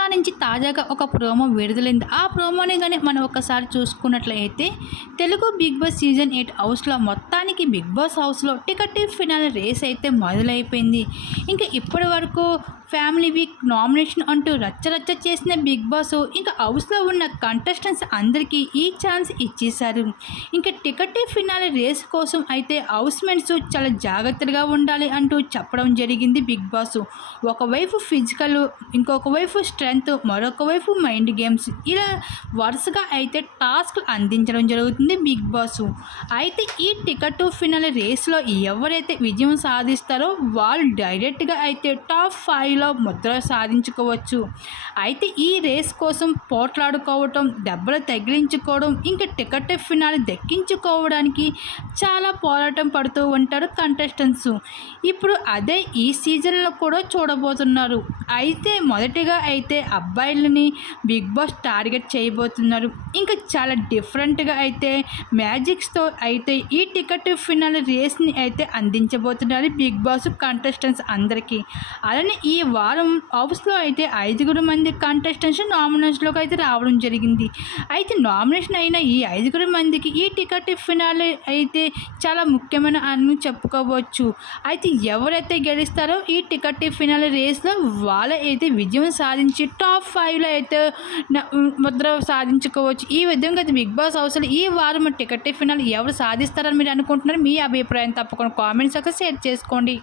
Cinema నుంచి తాజాగా ఒక ప్రోమో విడుదలైంది. ఆ ప్రోమోని గాని మనం ఒకసారి చూసుకున్నట్లయితే తెలుగు బిగ్ బాస్ సీజన్ 8 హౌస్‌లో మొత్తానికి బిగ్ బాస్ హౌస్‌లో టికెట్ ఫినాలే రేస్ అయితే మొదలైపోయింది. ఇంకా ఇప్పటి వరకు ఫ్యామిలీ వీక్ నామినేషన్ అంటూ రచ్చ రచ్చ చేసిన బిగ్ బాస్ ఇంకా హౌస్‌లో ఉన్న కంటెస్టెంట్స్ అందరికీ ఈ ఛాన్స్ ఇచ్చేశారు. ఇంకా టికెట్ ఫినాలే రేస్ కోసం అయితే హౌస్‌మేట్స్ చాలా జాగ్రత్తగా ఉండాలి అంటూ చెప్పడం జరిగింది బిగ్ బాస్. ఒకవైపు ఫిజికల్, ఇంకొక వైపు స్ట్రెంగ్త్, మరొక వైపు మైండ్ గేమ్స్, ఇలా వరుసగా అయితే టాస్క్లు అందించడం జరుగుతుంది బిగ్ బాస్. అయితే ఈ టికెట్ ఫినాలే రేస్లో ఎవరైతే విజయం సాధిస్తారో వాళ్ళు డైరెక్ట్గా అయితే టాప్ 5లో ముద్ర సాధించుకోవచ్చు. అయితే ఈ రేస్ కోసం పోట్లాడుకోవటం, దెబ్బలు తగిలించుకోవడం, ఇంకా టికెట్ ఫినాలే దక్కించుకోవడానికి చాలా పోరాటం పడుతూ ఉంటారు కంటెస్టెంట్స్. ఇప్పుడు అదే ఈ సీజన్లో కూడా చూడబోతున్నారు. అయితే మొదటిగా అయితే అబ్బాయిలని బిగ్ బాస్ టార్గెట్ చేయబోతున్నారు. ఇంకా చాలా డిఫరెంట్గా అయితే మ్యాజిక్స్తో అయితే ఈ టికెట్ ఫినాలే రేస్ని అయితే అందించబోతున్నారు బిగ్ బాస్ కంటెస్టెంట్స్ అందరికీ. అలానే ఈ వారం హౌస్లో అయితే 5 మంది కంటెస్టెంట్స్ నామినేషన్లోకి అయితే రావడం జరిగింది. అయితే నామినేషన్ అయిన ఈ 5 మందికి ఈ టికెట్ ఫినాలే అయితే చాలా ముఖ్యమైన అని చెప్పుకోవచ్చు. అయితే ఎవరైతే గెలుస్తారో ఈ టికెట్ ఫినాలే రేస్లో వాళ్ళే అయితే విజయం సాధించి టాప్ 5లో అయితే ముద్ర సాధించుకోవచ్చు. ఈ విధంగా అయితే బిగ్ బాస్ హౌస్లో ఈ వారం టికెట్ ఫినాలే ఎవరు సాధిస్తారని మీరు అనుకుంటున్నారు? మీ అభిప్రాయం తప్పకుండా కామెంట్స్ షేర్ చేసుకోండి.